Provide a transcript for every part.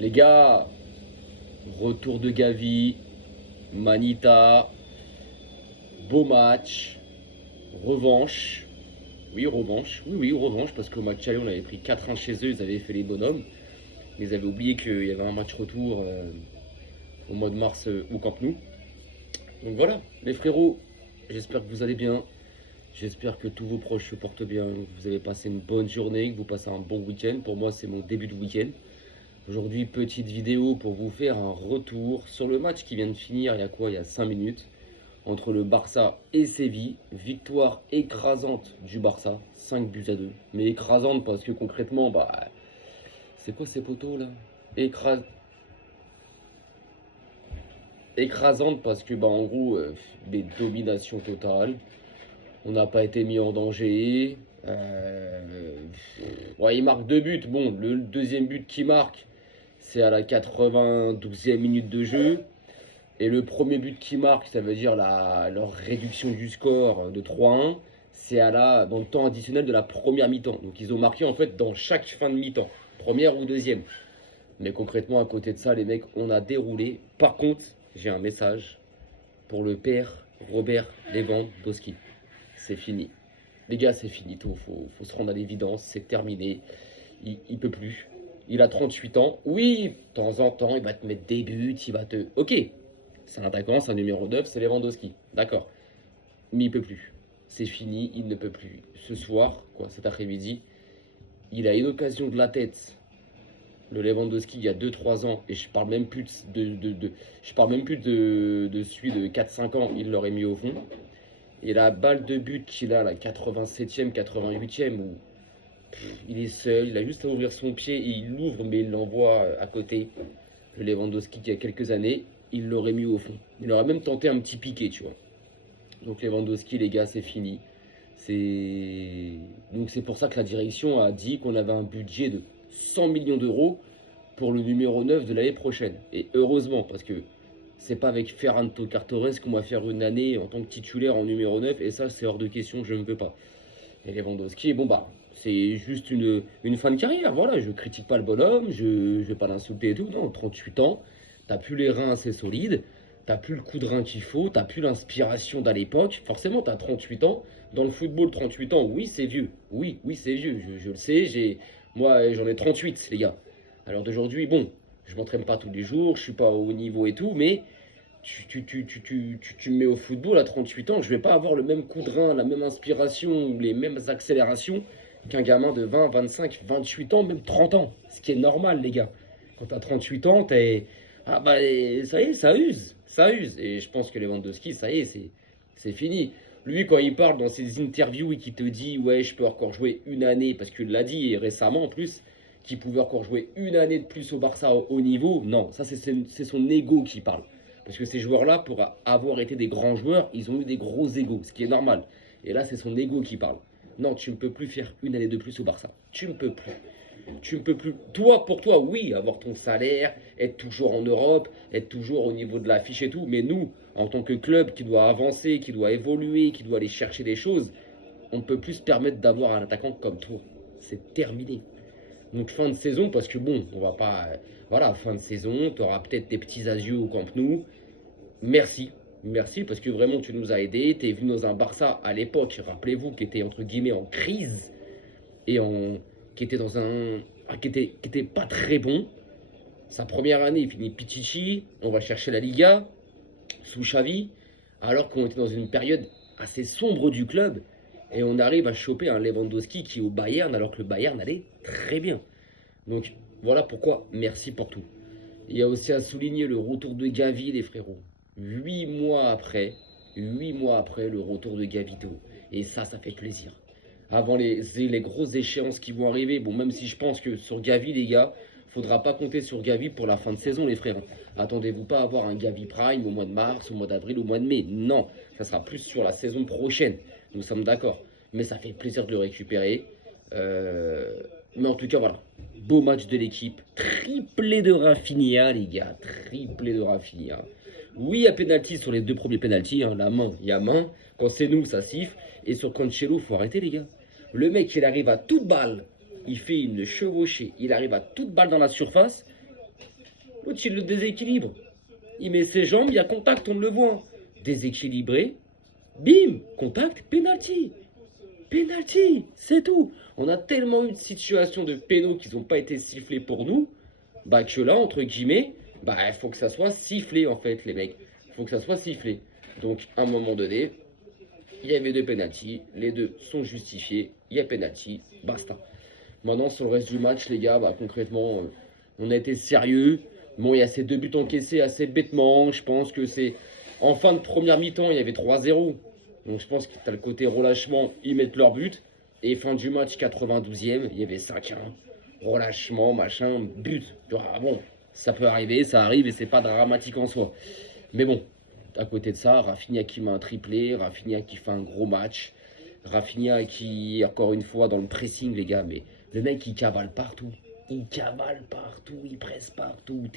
Les gars, retour de Gavi, Manita, beau match, revanche. Oui, revanche. Oui, revanche, parce qu'au match aller, on avait pris 4-1 chez eux, ils avaient fait les bonhommes. Ils avaient oublié qu'il y avait un match retour au mois de mars au Camp Nou. Donc voilà, les frérots, j'espère que vous allez bien. J'espère que tous vos proches se portent bien, que vous avez passé une bonne journée, que vous passez un bon week-end. Pour moi, c'est mon début de week-end. Aujourd'hui, petite vidéo pour vous faire un retour sur le match qui vient de finir il y a 5 minutes entre le Barça et Séville. Victoire écrasante du Barça, 5-2. Mais écrasante parce que concrètement, c'est quoi ces poteaux là? Écrasante parce que en gros, des dominations totales. On n'a pas été mis en danger. Ouais, il marque 2 buts. Bon, le deuxième but qu'il marque, c'est à la 92e minute de jeu. Et le premier but qu'il marque, ça veut dire leur réduction du score de 3-1, c'est dans le temps additionnel de la première mi-temps. Donc ils ont marqué en fait dans chaque fin de mi-temps, première ou deuxième. Mais concrètement, à côté de ça, les mecs, on a déroulé. Par contre, j'ai un message pour le père Robert Lewandowski. C'est fini. Les gars, c'est fini tout. Faut se rendre à l'évidence. C'est terminé. Il peut plus. Il a 38 ans. Oui, de temps en temps, il va te mettre des buts. Il va te... Ok. C'est un attaquant, c'est un numéro 9, c'est Lewandowski. D'accord. Mais il peut plus. C'est fini. Il ne peut plus. Ce soir, cet après-midi, il a une occasion de la tête. Le Lewandowski, il y a 2-3 ans. Et je parle même plus je parle même plus de celui de 4-5 ans. Il l'aurait mis au fond. Et la balle de but qu'il a, la 87e, 88e, où il est seul, il a juste à ouvrir son pied et il l'ouvre, mais il l'envoie à côté. Le Lewandowski, qui a quelques années, il l'aurait mis au fond. Il aurait même tenté un petit piqué, tu vois. Donc Lewandowski, les gars, c'est fini. Donc c'est pour ça que la direction a dit qu'on avait un budget de 100 millions d'euros pour le numéro 9 de l'année prochaine. Et heureusement, parce que c'est pas avec Ferran Torres qu'on va faire une année en tant que titulaire en numéro 9. Et ça, c'est hors de question, je ne veux pas. Et Lewandowski, c'est juste une fin de carrière. Voilà, je critique pas le bonhomme, je vais pas l'insulter et tout. Non, 38 ans, t'as plus les reins assez solides, t'as plus le coup de rein qu'il faut, t'as plus l'inspiration d'à l'époque. Forcément, t'as 38 ans. Dans le football, 38 ans, oui, c'est vieux. Oui, c'est vieux, je le sais. Moi, j'en ai 38, les gars. Alors d'aujourd'hui, je m'entraîne pas tous les jours, je suis pas au haut niveau et tout, mais tu me mets au football à 38 ans, je vais pas avoir le même coup de rein, la même inspiration ou les mêmes accélérations qu'un gamin de 20, 25, 28 ans, même 30 ans. Ce qui est normal, les gars. Quand tu as 38 ans, t'es... ça y est, ça use. Ça use. Et je pense que Lewandowski, ça y est, c'est fini. Lui, quand il parle dans ses interviews et qu'il te dit, ouais, je peux encore jouer une année, parce qu'il l'a dit récemment en plus, qu'il pouvait encore jouer une année de plus au Barça au haut niveau, non, ça c'est son ego qui parle. Parce que ces joueurs-là, pour avoir été des grands joueurs, ils ont eu des gros égos, ce qui est normal. Et là, c'est son ego qui parle. Non, tu ne peux plus faire une année de plus au Barça. Tu ne peux plus. Tu ne peux plus. Toi, pour toi, oui, avoir ton salaire, être toujours en Europe, être toujours au niveau de l'affiche et tout. Mais nous, en tant que club qui doit avancer, qui doit évoluer, qui doit aller chercher des choses, on ne peut plus se permettre d'avoir un attaquant comme toi. C'est terminé. Donc fin de saison, parce que on va pas... voilà, fin de saison, tu auras peut-être des petits asieux au Camp Nou. Merci, parce que vraiment tu nous as aidés. Tu es venu dans un Barça à l'époque, rappelez-vous, qui était entre guillemets en crise et qui était dans qui était pas très bon. Sa première année, il finit Pichichi, on va chercher la Liga sous Xavi, alors qu'on était dans une période assez sombre du club. Et on arrive à choper un Lewandowski qui est au Bayern, alors que le Bayern allait très bien. Donc voilà pourquoi, merci pour tout. Il y a aussi à souligner le retour de Gavi, les frérots. 8 mois après le retour de Gavito. Et ça fait plaisir. Avant les grosses échéances qui vont arriver, même si je pense que sur Gavi, les gars, faudra pas compter sur Gavi pour la fin de saison, les frérots. Attendez-vous pas à avoir un Gavi Prime au mois de mars, au mois d'avril, au mois de mai. Non, ça sera plus sur la saison prochaine. Nous sommes d'accord. Mais ça fait plaisir de le récupérer. Mais en tout cas, voilà. Beau match de l'équipe. Triplé de Rafinha, les gars. Triplé de Rafinha. Oui, il y a pénalty sur les 2 premiers pénaltys. La main, il y a main. Quand c'est nous, ça siffle. Et sur Cancelo, faut arrêter, les gars. Le mec, il arrive à toute balle. Il fait une chevauchée. Il arrive à toute balle dans la surface. L'autre, il le déséquilibre. Il met ses jambes, il y a contact, on le voit. Déséquilibré, bim, contact, penalty. Penalty, c'est tout. On a tellement eu de situations de pénaux qui n'ont pas été sifflés pour nous, bah que là, entre guillemets, bah il faut que ça soit sifflé en fait, les mecs. Il faut que ça soit sifflé. Donc, à un moment donné, il y avait deux penalty, les deux sont justifiés, il y a penalty, basta. Maintenant, sur le reste du match, les gars, bah concrètement, on a été sérieux. Bon, il y a ces deux buts encaissés assez bêtement. Je pense que c'est en fin de première mi-temps, il y avait 3-0. Donc je pense que tu as le côté relâchement, ils mettent leur but. Et fin du match, 92e, il y avait 5-1. Relâchement, machin, but. Bon, ça peut arriver, ça arrive et c'est pas dramatique en soi. Mais bon, à côté de ça, Rafinha qui met un triplé, Rafinha qui fait un gros match. Rafinha qui, encore une fois, dans le pressing, les gars, mais le mec, il cavale partout. Il cavale partout, il presse partout.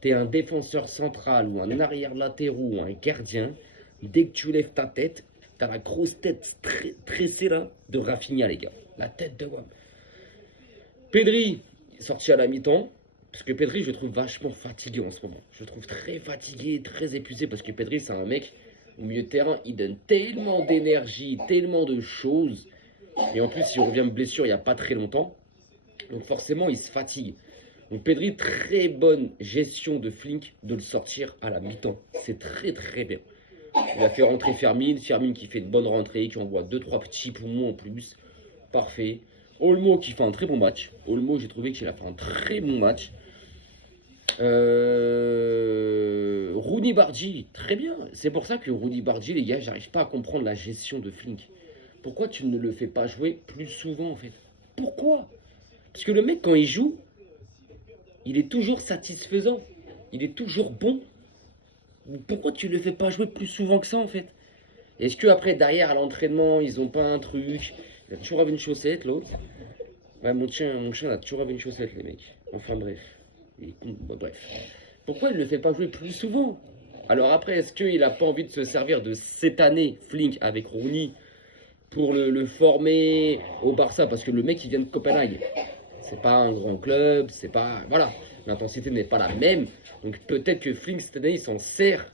T'es un défenseur central ou un arrière latéraux ou un gardien. Dès que tu lèves ta tête, t'as la grosse tête tressée là de Rafinha, les gars. La tête de Wam. Pedri, sorti à la mi-temps. Parce que Pedri, je le trouve vachement fatigué en ce moment. Je le trouve très fatigué, très épuisé. Parce que Pedri, c'est un mec, au milieu de terrain, il donne tellement d'énergie, tellement de choses. Et en plus, il revient de blessure il n'y a pas très longtemps. Donc forcément, il se fatigue. Donc Pedri, très bonne gestion de Flink de le sortir à la mi-temps. C'est très très bien. Il a fait rentrer Fermin. Fermin qui fait de bonnes rentrées, qui envoie 2-3 petits poumons en plus. Parfait. Olmo qui fait un très bon match. Olmo, j'ai trouvé qu'il a fait un très bon match. Rooney Bardi, très bien. C'est pour ça que Rooney Bardi, les gars, j'arrive pas à comprendre la gestion de Flink. Pourquoi tu ne le fais pas jouer plus souvent en fait? Pourquoi? Parce que le mec, quand il joue, il est toujours satisfaisant. Il est toujours bon. Pourquoi tu ne le fais pas jouer plus souvent que ça, en fait? Est-ce que après derrière, à l'entraînement, ils ont pas un truc? Il a toujours avec une chaussette, l'autre. Ouais, mon chien a toujours avec une chaussette, les mecs. Enfin, bref. Bon, bref. Pourquoi il ne le fait pas jouer plus souvent? Alors après, est-ce qu'il n'a pas envie de se servir de cette année, Flink, avec Rooney, pour le former au Barça? Parce que le mec, il vient de Copenhague. C'est pas un grand club, c'est pas... Voilà, l'intensité n'est pas la même. Donc peut-être que Flink, cette année, il s'en sert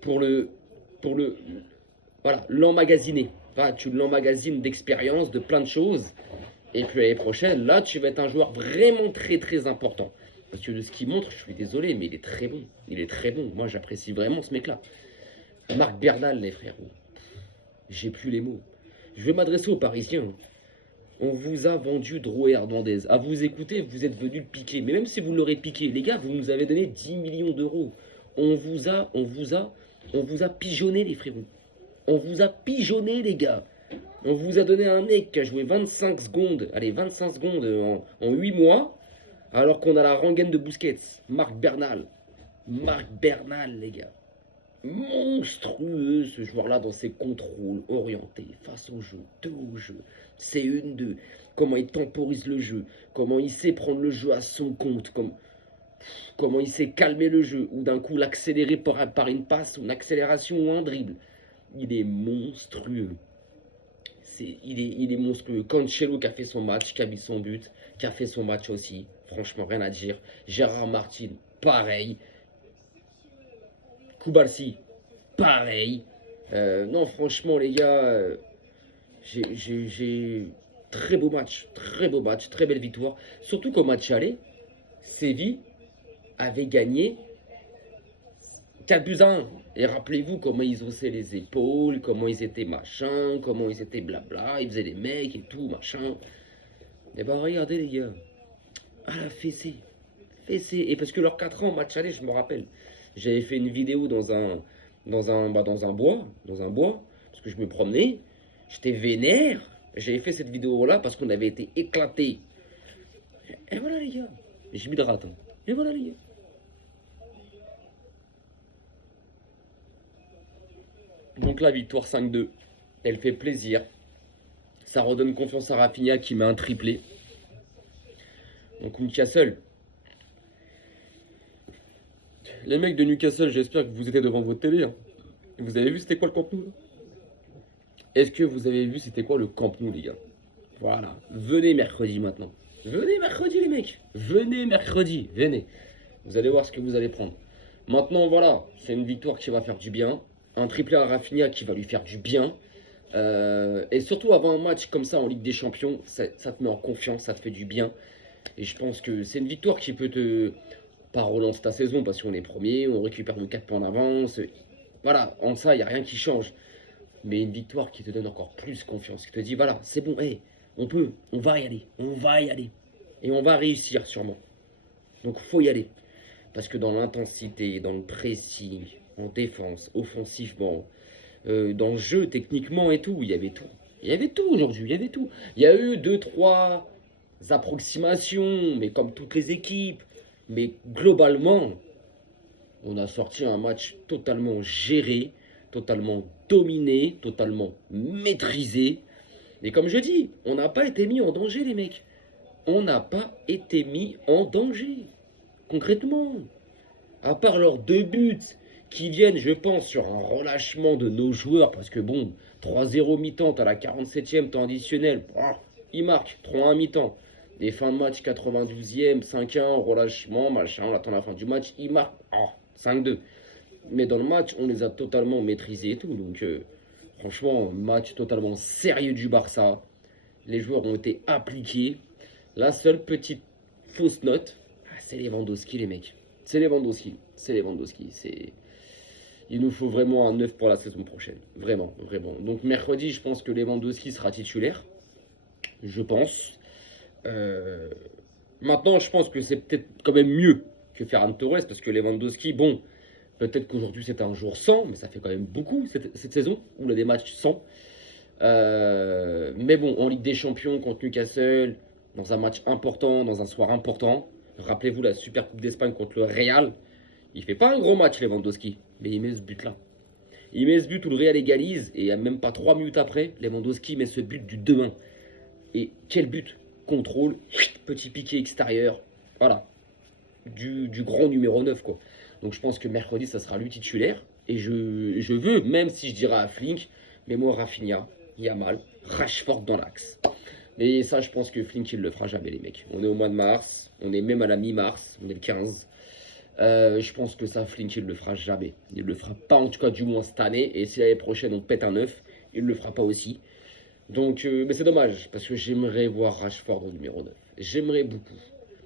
pour voilà, l'emmagasiner. Enfin, tu l'emmagasines d'expérience, de plein de choses. Et puis l'année prochaine, là, tu vas être un joueur vraiment très très important. Parce que de ce qu'il montre, je suis désolé, mais il est très bon. Il est très bon. Moi, j'apprécie vraiment ce mec-là. Marc Bernal, les frérots. J'ai plus les mots. Je vais m'adresser aux Parisiens. On vous a vendu Drouet Hernandez. À vous écouter, vous êtes venu le piquer. Mais même si vous l'aurez piqué, les gars, vous nous avez donné 10 millions d'euros. On vous a pigeonné, les frérots. On vous a pigeonné, les gars. On vous a donné un mec qui a joué 25 secondes, allez, 25 secondes en 8 mois, alors qu'on a la rengaine de Busquets. Marc Bernal. Marc Bernal, les gars. Monstrueux ce joueur-là dans ses contrôles orientés, face au jeu, deux au jeu, c'est une, deux, comment il temporise le jeu, comment il sait prendre le jeu à son compte, comment il sait calmer le jeu, ou d'un coup l'accélérer par une passe, ou une accélération, ou un dribble. Il est monstrueux. Il est monstrueux. Cancelo qui a fait son match, qui a mis son but, qui a fait son match aussi, franchement rien à dire. Gérard Martin, pareil. Koubalsi, pareil. Non, franchement, les gars, j'ai très beau match, très belle victoire. Surtout qu'au match aller, Séville avait gagné 4-1. Et rappelez-vous comment ils haussaient les épaules, comment ils étaient machin, comment ils étaient blabla, ils faisaient les mecs et tout, machin. Et ben regardez les gars, à la fessée. Et parce que leurs 4 ans, match aller, je me rappelle. J'avais fait une vidéo dans un bois, parce que je me promenais, j'étais vénère. J'avais fait cette vidéo-là parce qu'on avait été éclatés. Et voilà les gars, j'ai mis de rate. Et voilà les gars. Donc la victoire 5-2, elle fait plaisir. Ça redonne confiance à Rafinha qui met un triplé. Donc Newcastle. Les mecs de Newcastle, j'espère que vous étiez devant votre télé. Hein. Vous avez vu c'était quoi le Camp Nou? Est-ce que vous avez vu c'était quoi le Camp Nou, les gars? Voilà. Venez mercredi maintenant. Venez mercredi, les mecs. Venez mercredi. Venez. Vous allez voir ce que vous allez prendre. Maintenant, voilà, c'est une victoire qui va faire du bien. Un triplé à Rafinha qui va lui faire du bien. Et surtout, avant un match comme ça en Ligue des Champions, ça te met en confiance, ça te fait du bien. Et je pense que c'est une victoire qui peut te... Pas relancer ta saison parce qu'on est premier, on récupère nos 4 points d'avance. Voilà, en ça, il n'y a rien qui change. Mais une victoire qui te donne encore plus confiance, qui te dit, voilà, c'est bon, hey, on va y aller, on va y aller. Et on va réussir sûrement. Donc, faut y aller. Parce que dans l'intensité, dans le pressing, en défense, offensivement, dans le jeu, techniquement et tout, il y avait tout. Il y avait tout aujourd'hui, il y avait tout. Il y a eu 2, 3 approximations, mais comme toutes les équipes. Mais globalement, on a sorti un match totalement géré, totalement dominé, totalement maîtrisé. Et comme je dis, on n'a pas été mis en danger, les mecs. On n'a pas été mis en danger. Concrètement. À part leurs 2 buts qui viennent, je pense, sur un relâchement de nos joueurs. Parce que bon, 3-0 mi-temps, t'as la 47e temps additionnel. Ils marquent 3-1 mi-temps. Les fins de match 92e, 5-1, relâchement, machin, on attend la fin du match. Ils marquent 5-2. Mais dans le match, on les a totalement maîtrisés et tout. Donc, franchement, match totalement sérieux du Barça. Les joueurs ont été appliqués. La seule petite fausse note, c'est Lewandowski, les mecs. C'est Lewandowski. C'est Lewandowski. Il nous faut vraiment un 9 pour la saison prochaine. Vraiment, vraiment. Donc, mercredi, je pense que Lewandowski sera titulaire. Je pense. Maintenant, je pense que c'est peut-être quand même mieux que Ferran Torres parce que Lewandowski, bon, peut-être qu'aujourd'hui c'est un jour sans, mais ça fait quand même beaucoup cette saison où il a des matchs sans. Mais bon, en Ligue des Champions contre Newcastle, dans un match important, dans un soir important, rappelez-vous la Super Coupe d'Espagne contre le Real, il fait pas un gros match Lewandowski, mais il met ce but-là. Il met ce but où le Real égalise et même pas 3 minutes après, Lewandowski met ce but du 2-1. Et quel but! Contrôle, petit piqué extérieur, voilà, du grand numéro 9 quoi. Donc je pense que mercredi ça sera lui titulaire. Et je veux, même si je dirais à Flink, mais moi Rafinha, Yamal, Rashford dans l'axe. Mais ça je pense que Flink il le fera jamais les mecs. On est au mois de mars, on est même à la mi-mars, on est le 15. Je pense que ça Flink il le fera jamais. Il le fera pas en tout cas du moins cette année. Et si l'année prochaine on pète un 9, il le fera pas aussi. Donc, mais c'est dommage, parce que j'aimerais voir Rashford au numéro 9. J'aimerais beaucoup.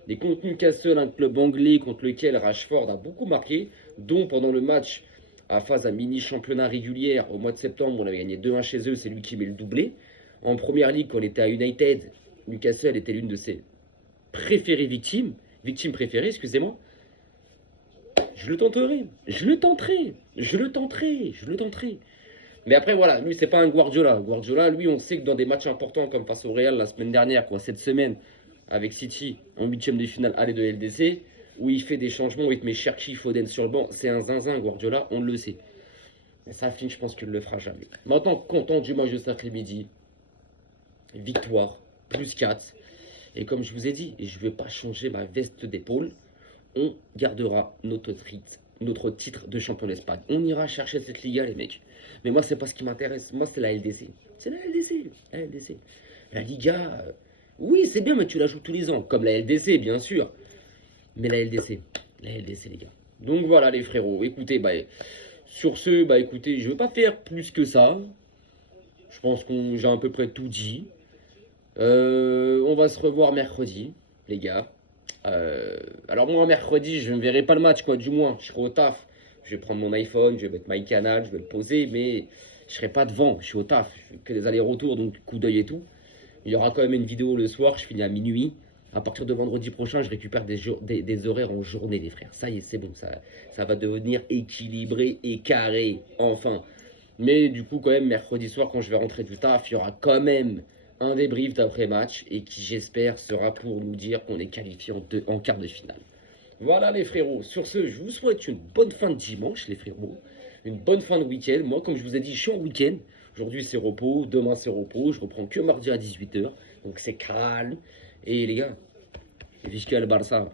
Les contre Newcastle, un club anglais contre lequel Rashford a beaucoup marqué, dont pendant le match à phase à mini-championnat régulière au mois de septembre, on avait gagné 2-1 chez eux, c'est lui qui met le doublé. En première ligue, quand on était à United, Newcastle était l'une de ses préférées victimes préférées, excusez-moi. Je le tenterai, je le tenterai, je le tenterai, je le tenterai. Mais après, voilà, lui, c'est pas un Guardiola. Guardiola, lui, on sait que dans des matchs importants, comme face au Real la semaine dernière, quoi, cette semaine, avec City, en 8ème de finale aller de LDC, où il fait des changements, où il te met Cherki, Foden sur le banc, c'est un zinzin, Guardiola, on le sait. Mais ça, Flynn, je pense qu'il ne le fera jamais. Maintenant, content du match de cet après-midi, victoire, plus 4. Et comme je vous ai dit, et je ne vais pas changer ma veste d'épaule, on gardera notre titre de champion d'Espagne. On ira chercher cette Liga, les mecs. Mais moi, c'est pas ce qui m'intéresse. Moi, c'est la LDC. C'est la LDC. La LDC. La Liga, oui, c'est bien, mais tu la joues tous les ans. Comme la LDC, bien sûr. Mais la LDC. La LDC, les gars. Donc voilà, les frérots. Écoutez, sur ce, écoutez, je ne vais pas faire plus que ça. Je pense que j'ai à peu près tout dit. On va se revoir mercredi, les gars. Alors moi mercredi je ne verrai pas le match quoi, du moins je serai au taf, je vais prendre mon iPhone, je vais mettre MyCanal, je vais le poser, mais je serai pas devant, je suis au taf, je fais que des allers-retours, donc coup d'œil et tout. Il y aura quand même une vidéo le soir, je finis à minuit. À partir de vendredi prochain je récupère des horaires en journée les frères, ça y est c'est bon, ça va devenir équilibré et carré, enfin. Mais du coup quand même mercredi soir quand je vais rentrer du taf, il y aura quand même un débrief d'après-match et qui j'espère sera pour nous dire qu'on est qualifié en quart de finale. Voilà les frérots, sur ce je vous souhaite une bonne fin de dimanche les frérots, une bonne fin de week-end. Moi comme je vous ai dit je suis en week-end, aujourd'hui c'est repos, demain c'est repos, je reprends que mardi à 18h, donc c'est calme. Et les gars, jusqu'à le Barça,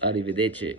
arrivederci.